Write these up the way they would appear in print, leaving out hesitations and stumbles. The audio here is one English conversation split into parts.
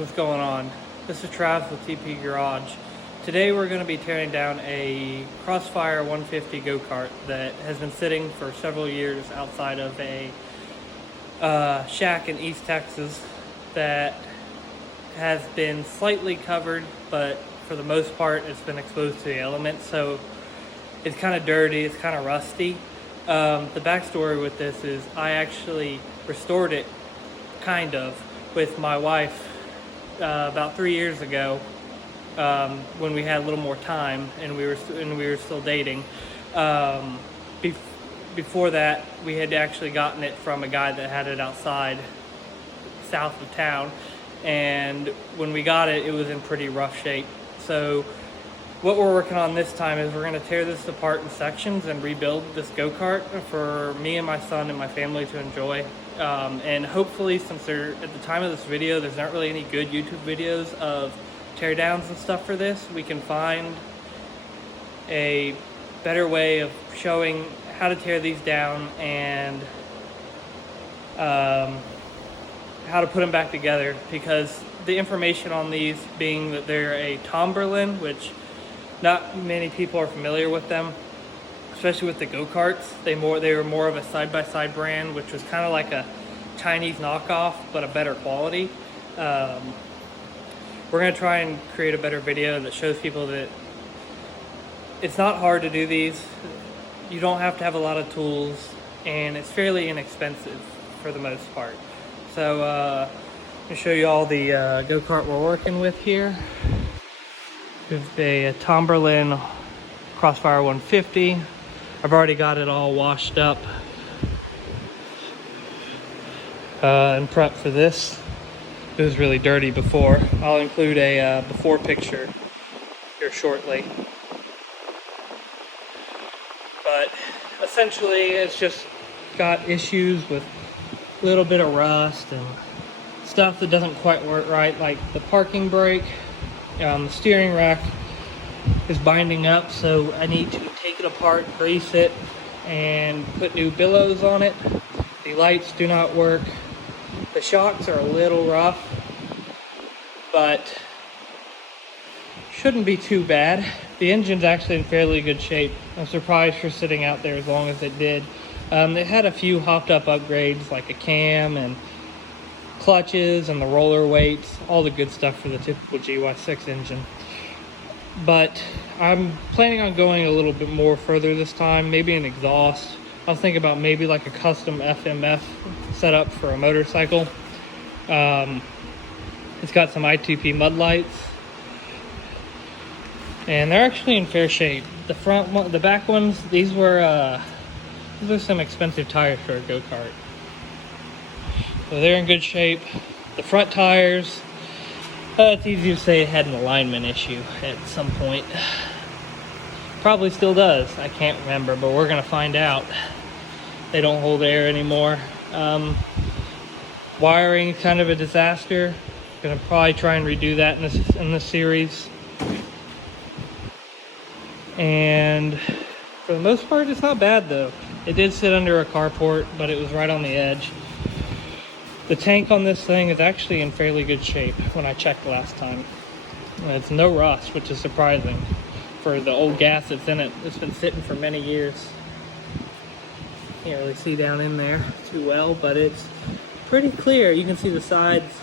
what's going on? This is Travis with TP Garage. Today we're going to be tearing down a Crossfire 150 go-kart that has been sitting for several years outside of a shack in East Texas that has been slightly covered, but for the most part it's been exposed to the elements, so it's kind of dirty, it's kind of rusty. The backstory with this is I actually restored it, kind of, with my wife about 3 years ago, when we had a little more time and we were still dating. Before that, we had actually gotten it from a guy that had it outside, south of town, and when we got it, it was in pretty rough shape. So what we're working on this time is we're going to tear this apart in sections and rebuild this go-kart for me and my son and my family to enjoy. And hopefully, since at the time of this video, there's not really any good YouTube videos of teardowns and stuff for this, we can find a better way of showing how to tear these down and how to put them back together, because the information on these, being that they're a Tomberlin, which not many people are familiar with them, especially with the go-karts. They were more of a side-by-side brand, which was kind of like a Chinese knockoff, but a better quality. We're going to try and create a better video that shows people that it's not hard to do these. You don't have to have a lot of tools, and it's fairly inexpensive for the most part. So I'm going to show you all the go-kart we're working with here. We have a Tomberlin Crossfire 150. I've already got it all washed up and prepped for this. It was really dirty before. I'll include a before picture here shortly. But essentially, it's just got issues with a little bit of rust and stuff that doesn't quite work right, like the parking brake. The steering rack is binding up, so I need to take it apart, grease it, and put new billows on it. The lights do not work. The shocks are a little rough, but shouldn't be too bad. The engine's actually in fairly good shape. I'm surprised for sitting out there as long as it did. It had a few hopped up upgrades, like a cam and clutches and the roller weights, all the good stuff for the typical GY6 engine. But I'm planning on going a little bit more further this time, maybe an exhaust. I was thinking about maybe like a custom FMF setup for a motorcycle. It's got some I2P mud lights, and they're actually in fair shape. The front one, the back ones, these are some expensive tires for a go-kart. So they're in good shape. The front tires, it's easy to say it had an alignment issue at some point. Probably still does. I can't remember, but we're going to find out. They don't hold air anymore. Wiring is kind of a disaster. Going to probably try and redo that in this series. And for the most part, it's not bad though. It did sit under a carport, but it was right on the edge. The tank on this thing is actually in fairly good shape when I checked last time. It's no rust, which is surprising for the old gas that's in it. It's been sitting for many years. Can't really see down in there too well, but it's pretty clear. You can see the sides.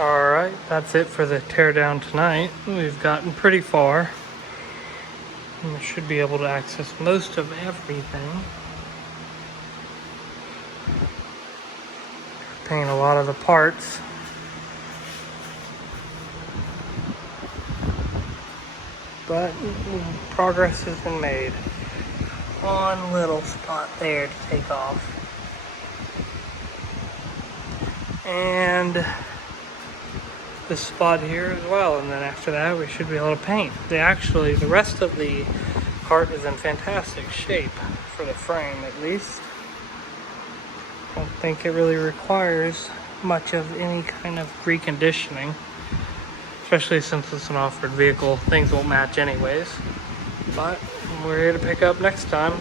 Alright, that's it for the teardown tonight. We've gotten pretty far. And we should be able to access most of everything. Paint a lot of the parts. but progress has been made. One little spot there to take off. And this spot here as well, and then after that we should be able to paint. The rest of the cart is in fantastic shape, for the frame at least. I don't think it really requires much of any kind of reconditioning, especially since it's an off-road vehicle. Things won't match anyways, but we're here to pick up next time.